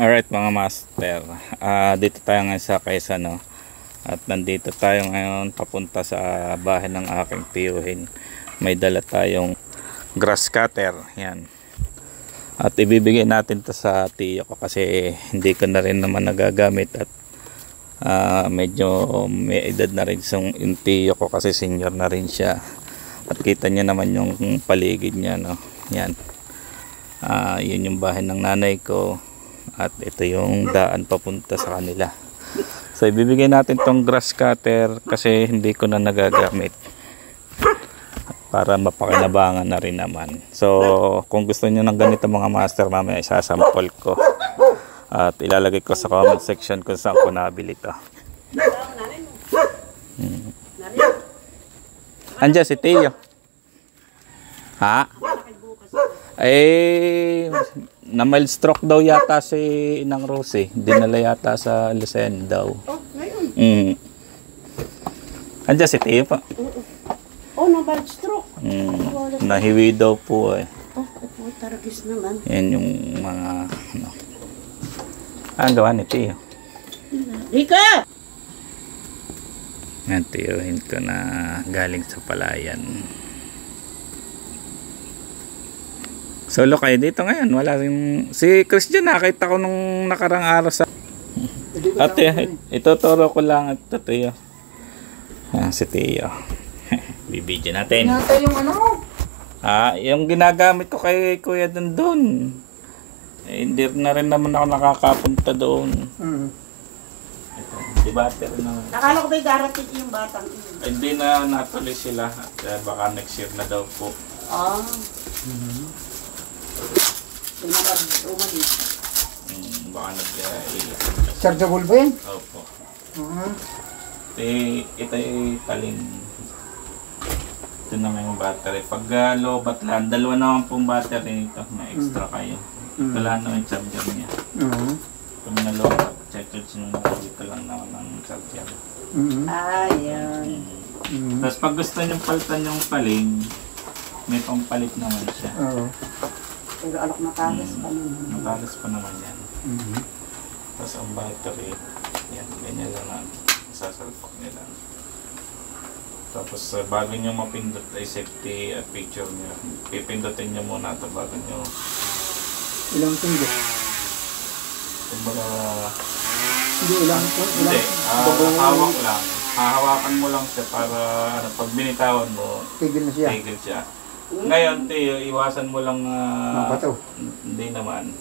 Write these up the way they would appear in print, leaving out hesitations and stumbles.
Alright mga master, dito tayo ngayon sa Quezon, no? At nandito tayo ngayon papunta sa bahay ng aking tiyuhin. May dala tayong grass cutter, yan. At ibibigay natin to sa tiyo ko kasi hindi ko na rin naman nagagamit. At medyo may edad na rin yung tiyo ko kasi senior na rin siya. At kita niya naman yung paligid niya, no? Yan. Yun yung bahay ng nanay ko. At ito yung daan papunta sa kanila. So ibibigay natin tong grass cutter kasi hindi ko na nagagamit. Para mapakinabangan na rin naman. So kung gusto niyo ng ganito mga master, mamaya isasample ko. At ilalagay ko sa comment section kung saan ko nabili ito. Andiyan si Tio. Ha? Na mild stroke daw yata si Inang Rose. Dinala yata sa Lucen daw. Oh, ngayon? Andiyan si Tio pa. Oh, na mild stroke. Nahiwi daw po eh. Oh, taragis naman. Yan yung mga ano. Ang gawa ni Tio. Rika! Yan, Tiohin ko na galing sa palayan. Solo kayo dito ngayon. Wala rin. Si Christian nakita ko nung nakarang araw sa... Ate, ituturo ko lang ito, Tio. Si Tio. Bibidyo natin. Nata yung ano mo? Yung ginagamit ko kay Kuya doon. Hindi na rin naman ako nakakapunta doon. Ito, di battery naman. Nakala ko ba'y darating yung batang yun? Hindi na natuloy sila. Baka next year na daw po. Yung nag-umalis. Baka Chargeable ba yan? Opo. Ito yung taling. Ito naman yung battery. Pag low bat lang, dalawa naman pong battery nito na extra kayo. Ito lang naman yung charger niya. Pag na low bat, charge nyo dito lang naman ang charger. Yan. Tapos pag gusto nyo palitan yung paling, may pampalit naman siya. Pero alok nakagas pa naman. Nakagas pa naman yan. Tapos ang battery, yan, ganyan lang ang sasalpak nila. Tapos bago nyo mapindot ay safety at picture nyo, pipindutin nyo muna ito bago nyo. Ilang pindot? Kumbaga, hindi, ilang hindi, hawak lang. Hahawakan mo lang siya para pag binitawan mo, tigil na siya. tigil siya. Ngayon, Tio, iwasan mo lang, bato? hindi naman,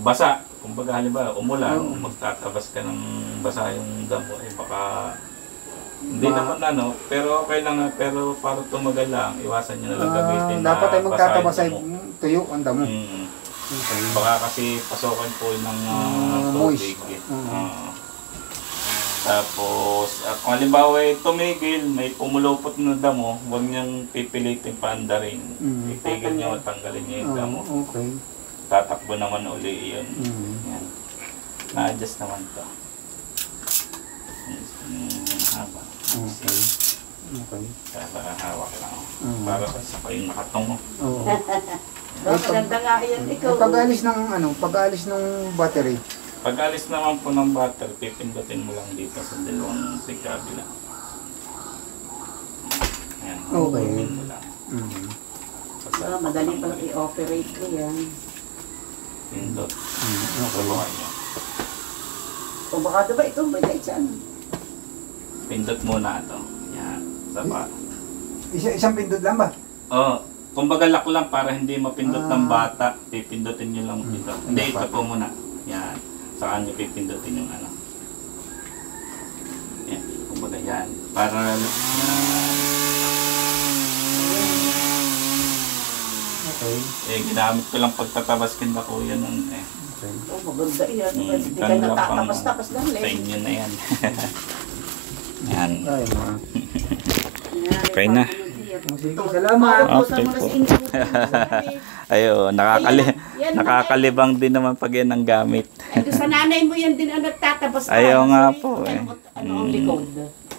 basa. Kumbaga, halimbawa, umulan, magtatabas ka ng basa yung damo, baka, hindi naman pero okay lang, pero para tumagal lang, iwasan nyo na lang gamitin na dapat ay magtatabas ay basahin mo. tuyo ang damo. Baka kasi pasokan po ng tubig. Tapos, kung halimbawa tumigil, may pumulupot na damo, huwag niyang pipilitin paandarin. Itigil niyo at tanggalin niyo yung damo. Okay. Tatakbo naman uli yun. Yan. Na-adjust naman to. Haba. Okay. Para hawak lang. Para sa yung nakatungo. Maganda nga yan ikaw. Pag-alis ng battery. Pag alis naman po ng battery, pipindutin mo lang dito sa dalawang tigkabila. Ayan. Okay. Pipindutin mo lang. Madali palang i-operate ko yan. Pindot. Okay. O baka diba ito may dahil siya ano? Pindot muna ito. Yan. Sapa. Isang pindot lang ba? Kumbaga lock lang para hindi mapindot ng bata. Pipindutin nyo lang dito. Hindi, ito po muna. Yan. Saan nyo pipindutin yung ano. Yan. Kumbaga yan. Para Okay. ginamit ko lang pagtatabas kinda ko yan. Oh, maganda yan. Hindi ka natatabas-tabas lang. Sa inyo na yan. Yan. Ay, Okay na. sige, salamat. Okay po. Ayo, nakakalibang din naman pag yan ang gamit. Ay, sa nanay mo yan din ang nagtatabas. Ayaw nga po eh. Ano ang likod?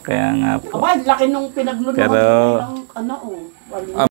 Kaya nga po. Aba, laki nung pinagluluhan Pero, ng ano